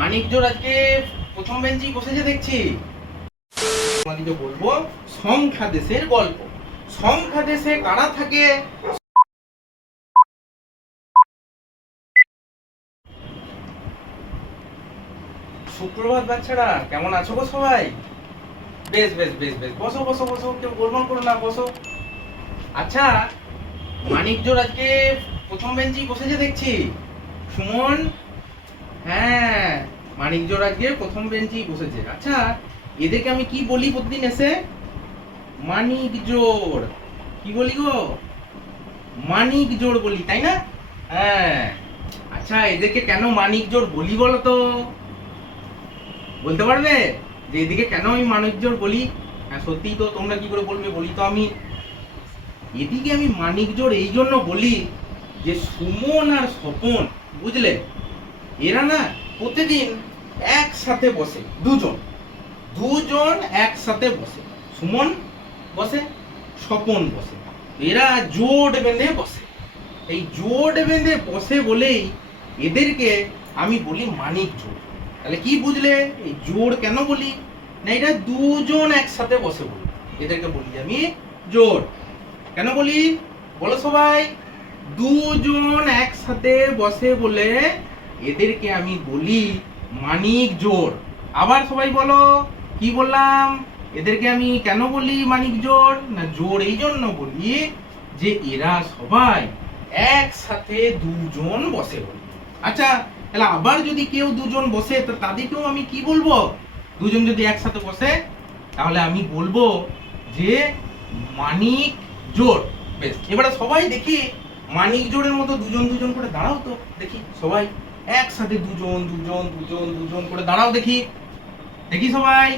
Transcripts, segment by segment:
মানিক জোড় আজকে প্রথম বেঞ্চেই বসেছে দেখছি। তোমাদেরকে বলবো সংখ্যা দেশের গল্প। সংখ্যা দেশে কারা থাকে? সুপ্রভাত বাচ্চারা, কেমন আছো গো সবাই? বেশ বেশ বেশ বেশ, বসো বসো বসো, কেউ গোলমাল করো না, বসো। আচ্ছা, মানিক জোড় আজকে প্রথম বেঞ্চেই বসেছে দেখছি। সুমন, হ্যাঁ, মানিক জোড় আজকে প্রথম বেঞ্চেই বসেছে। আচ্ছা, এদেরকে আমি কি বলি প্রতিদিন এসে? মানিক জোড়। কি বলি গো? মানিক জোড় বলি, তাই না? হ্যাঁ। আচ্ছা, এদেরকে কেন মানিক জোড় বলি বলো তো? বলতে পারবে যে এদিকে কেন আমি মানিক জোড় বলি? হ্যাঁ সত্যিই তো, তোমরা কি করে বলবে? বলি তো আমি, এদিকে আমি মানিক জোড় এই জন্য বলি যে সুমন আর স্বপন, বুঝলে, এরা না প্রতিদিন একসাথে বসে। দুজন দুজন একসাথে বসে। সুমন বসে, স্বপন বসে, এরা জোট বেঁধে বসে। এই জোট বেঁধে বসে বলেই এদেরকে আমি বলি মানিক জোড়। তাহলে কি বুঝলে এই জোড় কেন বলি? না, এটা দুজন একসাথে বসে বলি, এদেরকে বলি আমি জোড়। কেন বলি বলো সবাই? দুজন একসাথে বসে বলে এদেরকে আমি বলি মানিক জোড়। আবার সবাই বলো, কি বললাম? এদেরকে আমি কেন বলি মানিক জোড়? না, জোড় এই জন্য বলি যে এরা সবাই একসাথে দুজন বসে বলে। আচ্ছা, তাহলে আবার যদি কেউ দুজন বসে তো তাদেরকেও আমি কি বলবো? দুজন যদি একসাথে বসে তাহলে আমি বলবো যে মানিক জোড়। বেশ, এবারে সবাই দেখি মানিক জোড়ের মতো দুজন দুজন করে দাঁড়াও তো দেখি। সবাই একসাথে দুজন দুজন দুজন দুজন করে দাঁড়াও দেখি। দেখি সবাই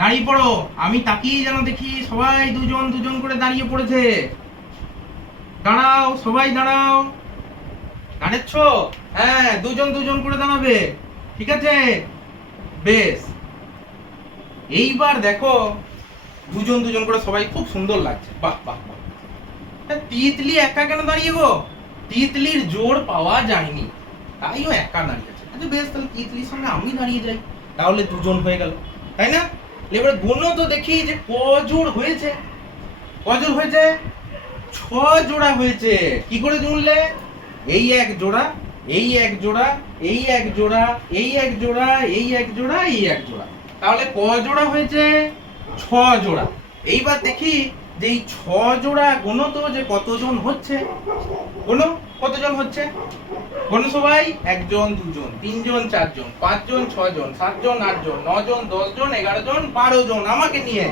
দাঁড়িয়ে পড়ো, আমি তাকিয়ে যেন দেখি সবাই দুজন দুজন করে দাঁড়িয়ে পড়েছে। দাঁড়াও, সবাই দাঁড়াও। দাঁড়াচ্ছ? হ্যাঁ, দুজন দুজন করে দাঁড়াবে, ঠিক আছে? বেশ, এইবার দেখো দুজন দুজন করে সবাই খুব সুন্দর লাগছে। বাহ বাহ বাহ। তিতলি একা কেন দাঁড়িয়ে গো? তিতলির জোর পাওয়া যায়নি, তাই ও একা দাঁড়িয়ে আছে। আচ্ছা বেশ, তাহলে তিতলির সঙ্গে আমি দাঁড়িয়ে যাই, তাহলে দুজন হয়ে গেল, তাই না? এবার গুনো তো দেখি যে ক জোড় হয়েছে। ক জোড় হয়েছে? 6 জোড়া হয়েছে। কি করে গুনলে? এই এক জোড়া, এই এক জোড়া, এই এক জোড়া, এই এক জোড়া, এই এক জোড়া, এই এক জোড়া, তাহলে ক জোড়া হয়েছে? 6 জোড়া। এইবার দেখি যে এই 6 জোড়া গুনো তো যে কতজন হচ্ছে। গুনো, কতজন হচ্ছে? গুনো সবাই। একজন, দুজন, তিনজন, চারজন, পাঁচজন, ছজন, সাতজন, আটজন, নজন, 10 জন, 11 জন, 12 জন, আমাকে নিয়ে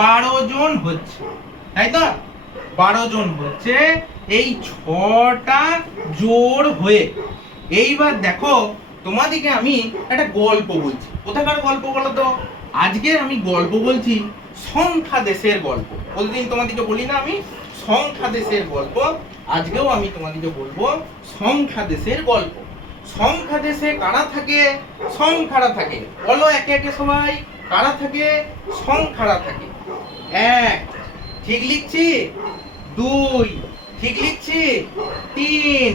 12 জন হচ্ছে, তাই তো? 12 জন হচ্ছে এই 6টা জোড় হয়ে। এইবার দেখো তোমাদেরকে আমি একটা গল্প বলছি। কোথাকার গল্প বলো তো? আজকে আমি গল্প বলছি সংখ্যা দেশের গল্প। প্রতিদিন তোমাদেরকে বলি না আমি সংখ্যা দেশের গল্প, আজকেও আমি তোমাদেরকে বলবো সংখ্যা দেশের গল্প। সংখ্যা দেশে কারা থাকে? সংখ্যারা থাকে। বলো একে একে সবাই, কারা থাকে? সংখ্যারা থাকে। 1, ঠিক লিখছি? 2, ঠিক লিখছি? 3,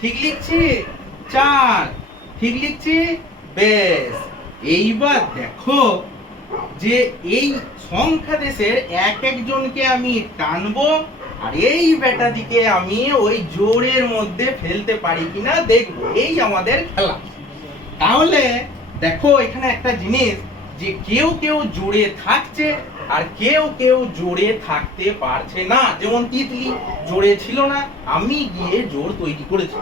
ঠিক লিখছি? 4, ঠিক লিখছি? বেশ, এইবার দেখো যে এই সংখ্যা দেশের এক একজনকে আমি টানবো আর এই বেটা দিকে আমি ওই জোড়ের মধ্যে ফেলতে পারি কিনা দেখবো। এই আমাদের খেলা। তাহলে দেখো এখানে একটা জিনিস, যে কেউ কেউ জোড়ে থাকছে আর কেউ কেউ জোড়ে থাকতে পারছে না। যেমন তিতলি জোড়ে ছিল না, আমি গিয়ে জোড় তৈরি করেছি।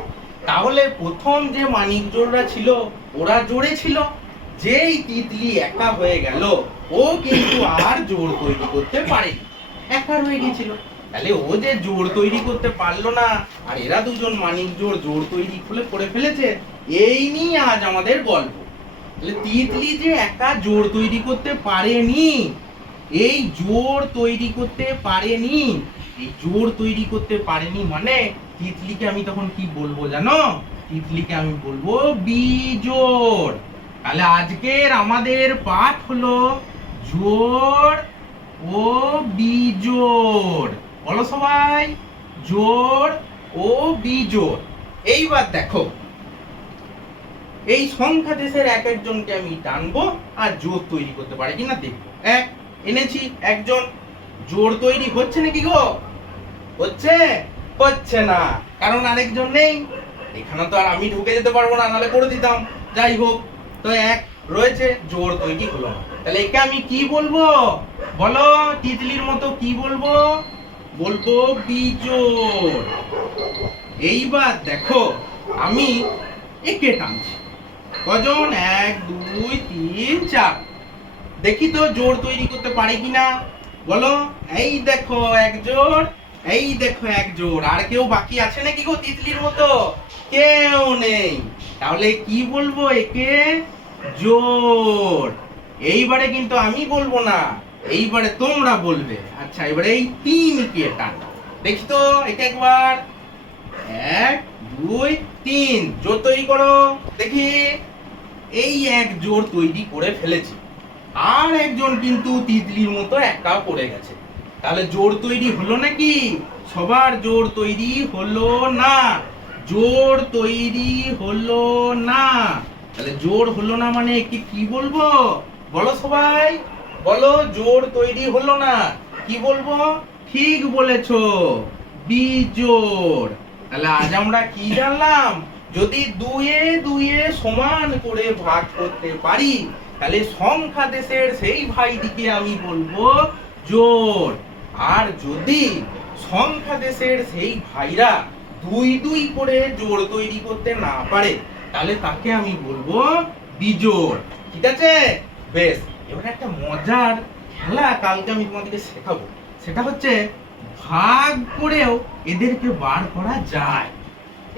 তাহলে প্রথম যে মানিক জোড়রা ছিল ওরা জোড়ে ছিল, যেই তিতলি একা হয়ে গেল ও কিন্তু আর জোড় তৈরি করতে পারেনি, একা হয়ে গেছিল। তাহলে ও যে জোড় তৈরি করতে পারলো না আর এরা দুজন মানিক জোড় তৈরি করে ফেলেছে, এই নিয়ে আজ আমাদের গল্প। তাহলে তিতলি যে একা জোড় তৈরি করতে পারেনি, এই জোড় তৈরি করতে পারেনি, এই জোড় তৈরি করতে পারেনি মানে তিতলিকে আমি তখন কি বলবো জানো? তিতলিকে আমি বলবো বিজোড়। তাহলে আজকের আমাদের পাঠ হলো জোড় ও বিজোড়। বলো সবাই, জোড় ও বিজোড়। এইবার দেখো এই সংখ্যা দেশের এক একজনকে আমি টানবো আর জোর তৈরি করতে পারি কিনা দেখবো। এক এনেছি একজন, জোর তৈরি হচ্ছে নাকি গো? হচ্ছে? হচ্ছে না, কারণ আরেকজন নেই। এখানে তো আর আমি ঢুকে যেতে পারবো না, নাহলে করে দিতাম। যাই হোক, তো এক রয়েছে, জোর তৈরি হলো না। তাহলে একে আমি কি বলবো বলো? তিতলির মতো কি বলবো? বলবো বিজোড়। এইবার দেখো আমি একে টানছি, কজন? 1 2 3 4। দেখি তো জোড় তৈরি করতে পারে কিনা, বলো। এই দেখো এক জোড়, এই দেখো এক জোড়। আর কেউ বাকি আছে নাকি গো তিতলির মতো? কেউ নেই। তাহলে কি বলবো একে? জোড়। এইবারে কিন্তু আমি বলবো না, এইবারে তোমরা বলবে। আচ্ছা, এবারে এই 3 কে টান, দেখি তো একে একবার। 1 2 3, জোড় তৈরি করো দেখি। এই এক জোড় তৈরি করে ফেলেছি, আর একজন কিন্তু তিতলির মতো একা পড়ে গেছে। তাহলে জোড় তৈরি হলো নাকি? সবার জোড় তৈরি হলো না, জোড় তৈরি হলো না। তাহলে জোড় হলো না মানে কি কি বলবো বলো সবাই? বলো, জোড় তৈরি হলো না, কি বলবো? ঠিক বলেছো, বিজোড়। তাহলে আজ আমরা কি জানলাম? যদি দুয়ে দুয়ে সমান করে ভাগ করতে পারি, তাহলে সংখ্যা দেশের সেই ভাইটিকে আমি বলবো জোড়। আর যদি সংখ্যা দেশের সেই ভাইরা 2 2 করে জোড় তৈরি করতে না পারে, তাহলে তাকে আমি বলবো বিজোড়। ঠিক আছে? বেশ, এবার একটা মজার খেলা কালকে আমি তোমাদেরকে শেখাবো। সেটা হচ্ছে ভাগ করেও এদেরকে বার করা যায়।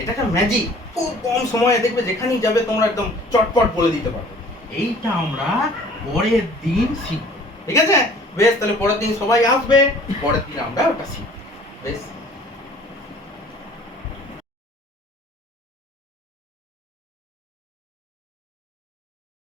এটা একটা ম্যাজিক, খুব কম সময়ে দেখবে যেখানেই যাবে তোমরা একদম চটপট বলে দিতে পারবে। এইটা আমরা পরের দিন শিখবো। ঠিক আছে? বেশ, তাহলে পরের দিন সবাই আসবে, পরের দিন আমরা ওটা শিখবো। বেশ।